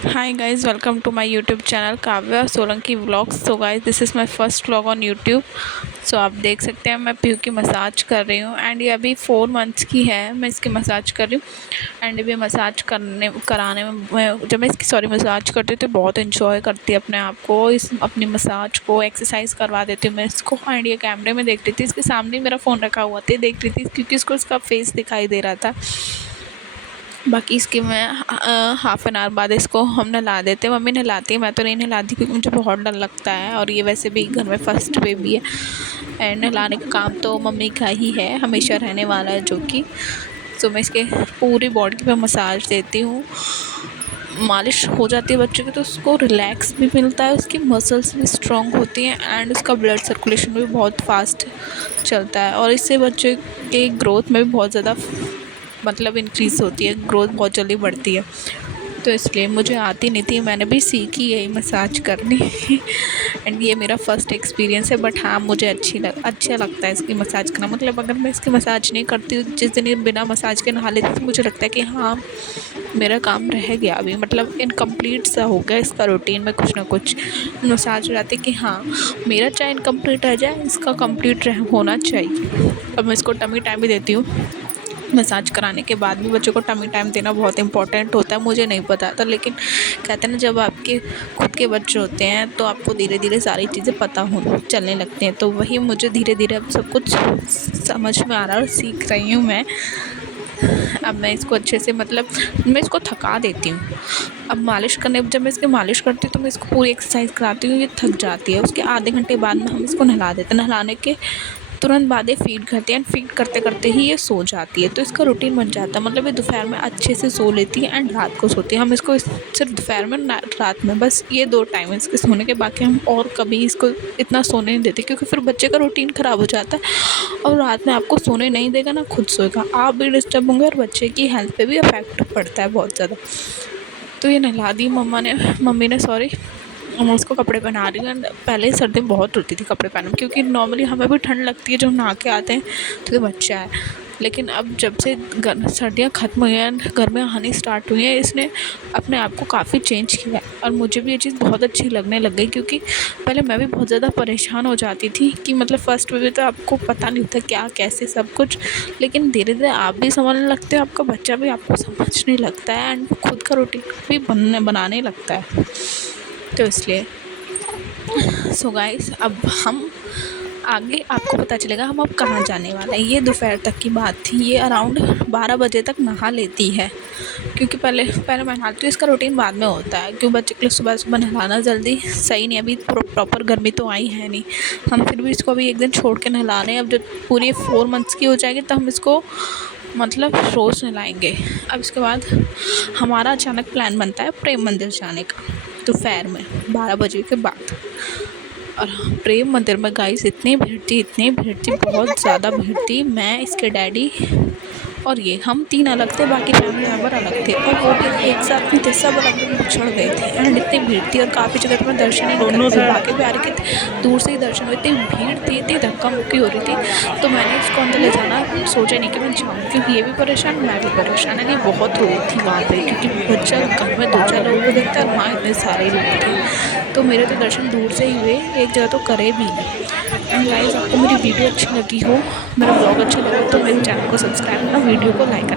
Hi guys, welcome to my YouTube channel Kavya Solanki vlogs. So guys, this is my first vlog on YouTube. सो आप देख सकते हैं मैं पीयू की मसाज कर रही हूँ एंड ये अभी 4 मंथ्स की है। मैं इसकी मसाज कर रही हूँ एंड ये मसाज कराने में जब मैं इसकी मसाज करती हूँ तो बहुत इन्जॉय करती है अपने आप को, इस अपनी मसाज को एक्सरसाइज करवा देती हूँ मैं इसको। एंड ये कैमरे में देख रही थी, इसके सामने मेरा फ़ोन रखा हुआ था, देख रही थी क्योंकि इसको इसका फेस दिखाई दे रहा था। बाकी इसकी मैं हाफ़ एन आवर बाद इसको हम नहला देते हैं। मम्मी नहलाती है, मैं तो नहीं नहलाती क्योंकि मुझे बहुत डर लगता है और ये वैसे भी घर में फर्स्ट बेबी है एंड नहलाने का काम तो मम्मी का ही है, हमेशा रहने वाला है जो कि। तो मैं इसके पूरी बॉडी पे मसाज देती हूँ, मालिश हो जाती है बच्चे की तो उसको रिलैक्स भी मिलता है, उसकी मसल्स भी स्ट्रॉन्ग होती हैं एंड उसका ब्लड सर्कुलेशन भी बहुत फास्ट चलता है और इससे बच्चे के ग्रोथ में भी बहुत ज़्यादा मतलब इंक्रीज़ होती है, ग्रोथ बहुत जल्दी बढ़ती है। तो इसलिए मुझे आती नहीं थी, मैंने भी सीखी है मसाज करनी एंड ये मेरा फ़र्स्ट एक्सपीरियंस है। बट हाँ, मुझे अच्छा लगता है इसकी मसाज करना। मतलब अगर मैं इसकी मसाज नहीं करती हूँ, जिस दिन ये बिना मसाज के नहा लेती तो मुझे लगता है कि हाँ, मेरा काम रह गया अभी, मतलब इनकम्प्लीट सा हो गया इसका रूटीन में कुछ ना कुछ। मसाज हो जाती कि हाँ, मेरा चाहे इनकम्प्लीट रह जाए, इसका कम्प्लीट होना चाहिए। अब मैं इसको टमी टाइम भी देती हूँ। मसाज कराने के बाद भी बच्चों को टमी टाइम देना बहुत इंपॉर्टेंट होता है। मुझे नहीं पता था, लेकिन कहते हैं ना, जब आपके खुद के बच्चे होते हैं तो आपको धीरे धीरे सारी चीज़ें पता हो चलने लगती हैं। तो वही मुझे धीरे धीरे अब सब कुछ समझ में आ रहा है और सीख रही हूँ मैं। अब मैं इसको अच्छे से, मतलब मैं इसको थका देती हूँ। अब मालिश करने जब मैं इसकी मालिश करती हूँ तो मैं इसको पूरी एक्सरसाइज कराती हूँ, ये थक जाती है। उसके आधे घंटे बाद में हम इसको नहला देते हैं, नहलाने के तुरंत बाद ये फ़ीड करते हैं एंड फ़ीड करते करते ही ये सो जाती है। तो इसका रूटीन बन जाता है, मतलब ये दोपहर में अच्छे से सो लेती है एंड रात को सोती है। हम इसको सिर्फ दोपहर में रात में, बस ये 2 टाइम है इसके सोने के, बाकी हम और कभी इसको इतना सोने नहीं देते क्योंकि फिर बच्चे का रूटीन ख़राब हो जाता है और रात में आपको सोने नहीं देगा ना खुद सोएगा, आप भी डिस्टर्ब होंगे और बच्चे की हेल्थ पे भी इफ़ेक्ट पड़ता है बहुत ज़्यादा। तो ये नहला दी मम्मी ने, सॉरी। मैं उसको कपड़े पहना रही हूँ। पहले सर्दी में बहुत होती थी कपड़े पहनने में क्योंकि नॉर्मली हमें भी ठंड लगती है जब नहा के आते हैं तो ये बच्चा है। लेकिन अब जब से सर्दियाँ ख़त्म हुई हैं, गर्मियाँ आनी स्टार्ट हुई हैं, इसने अपने आप को काफ़ी चेंज किया है और मुझे भी ये चीज़ बहुत अच्छी लगने लग गई। क्योंकि पहले मैं भी बहुत ज़्यादा परेशान हो जाती थी कि मतलब फ़र्स्ट में भी तो आपको पता नहीं था क्या कैसे सब कुछ, लेकिन धीरे धीरे आप भी समझने लगते हो, आपका बच्चा भी आपको समझने लगता है एंड खुद का रूटीन भी बनाने लगता है। तो इसलिए सो गाइस, अब हम आगे आपको पता चलेगा हम अब कहाँ जाने वाले हैं। ये दोपहर तक की बात थी, ये अराउंड 12 बजे तक नहा लेती है क्योंकि पहले पहले मैं नहाती हूँ, इसका रूटीन बाद में होता है क्योंकि बच्चे के लिए सुबह सुबह नहलाना जल्दी सही नहीं। अभी प्रॉपर गर्मी तो आई है नहीं, हम फिर भी इसको अभी एक दिन छोड़ के नहला रहे हैं। अब जब पूरी 4 मंथ्स की हो जाएगी तो हम इसको मतलब रोज़ नहलाएंगे। अब इसके बाद हमारा अचानक प्लान बनता है प्रेम मंदिर जाने का दोपहर में 12 बजे के बाद। और प्रेम मंदिर में गाइस इतनी भीड़ थी, बहुत ज़्यादा भीड़ थी। मैं, इसके डैडी और ये, हम 3 अलग थे, बाकी फैमिली मेम्बर अलग थे और वो भी एक साथ नहीं थे, सब अलग अलग बिछड़ गए थे एंड इतनी भीड़ थी और काफ़ी जगह तो मैं दर्शन ही नहीं कर पाई। भागे भी आ रही थी, दूर से ही दर्शन हुए, इतनी भीड़ थी, इतनी धक्का मुक्की हो रही थी। तो मैंने इसको अंदर ले जाना सोचा नहीं कि मैं जाऊँ क्योंकि ये भी परेशान, मैं भी परेशान है। ये बहुत रोई थी वहाँ पर क्योंकि बच्चा घर में 2-4 लोगों को देखता है और वहाँ इतने सारे लोग थे। तो मेरे तो दर्शन दूर से ही हुए, एक जगह तो करे भी नहीं। एंड गाइस, आपको मेरी वीडियो अच्छी लगी हो, मेरा ब्लॉग अच्छा लगा तो मेरे चैनल को सब्सक्राइब करना, वीडियो को लाइक करना।